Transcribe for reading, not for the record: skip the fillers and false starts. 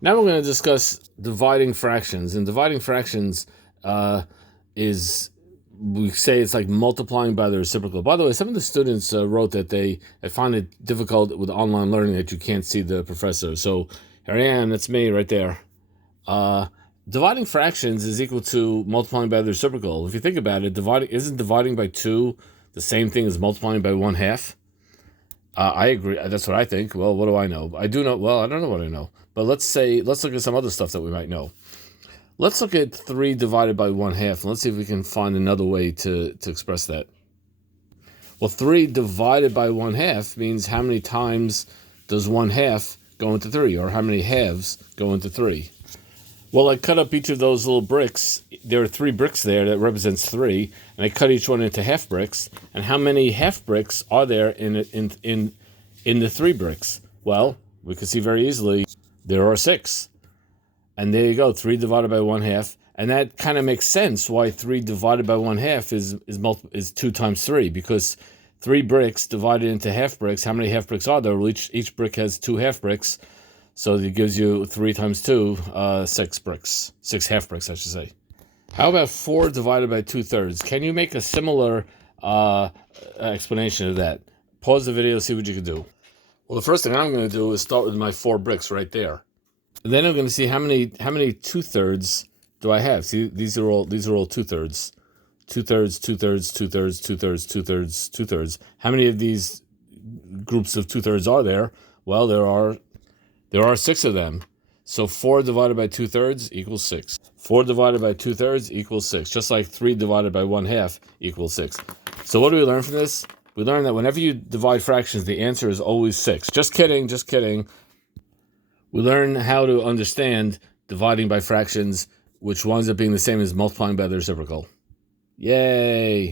Now we're going to discuss dividing fractions. And dividing fractions is, we say it's like multiplying by the reciprocal. By the way, some of the students wrote that they find it difficult with online learning that you can't see the professor. So here I am, that's me right there. Dividing fractions is equal to multiplying by the reciprocal. If you think about it, isn't dividing by 2 the same thing as multiplying by 1/2? I agree. That's what I think. Well, what do I know? I do know. Well, I don't know what I know. But let's look at some other stuff that we might know. Let's look at 3 divided by 1/2. And let's see if we can find another way to express that. Well, 3 divided by 1/2 means how many times does 1/2 go into 3, or how many halves go into 3? Well, I cut up each of those little bricks. There are 3 bricks there that represents 3, and I cut each one into half bricks. And how many half bricks are there in the 3 bricks? Well, we can see very easily there are 6. And there you go, 3 divided by 1/2. And that kind of makes sense why 3 divided by 1/2 is 2 times 3, because 3 bricks divided into half bricks. How many half bricks are there? Well, each brick has 2 half bricks. So it gives you 3 times 2, 6 bricks. 6 half bricks, I should say. How about 4 divided by 2/3? Can you make a similar explanation of that? Pause the video, see what you can do. Well, the first thing I'm going to do is start with my 4 bricks right there. And then I'm going to see how many 2/3 do I have. See, these are all 2/3. 2/3, 2/3, 2/3, 2/3, 2/3, 2/3. How many of these groups of 2/3 are there? Well, there are 6 of them. So 4 divided by 2/3 equals 6. 4 divided by 2/3 equals 6. Just like 3 divided by 1/2 equals 6. So what do we learn from this? We learn that whenever you divide fractions, the answer is always 6. Just kidding, just kidding. We learn how to understand dividing by fractions, which winds up being the same as multiplying by the reciprocal. Yay!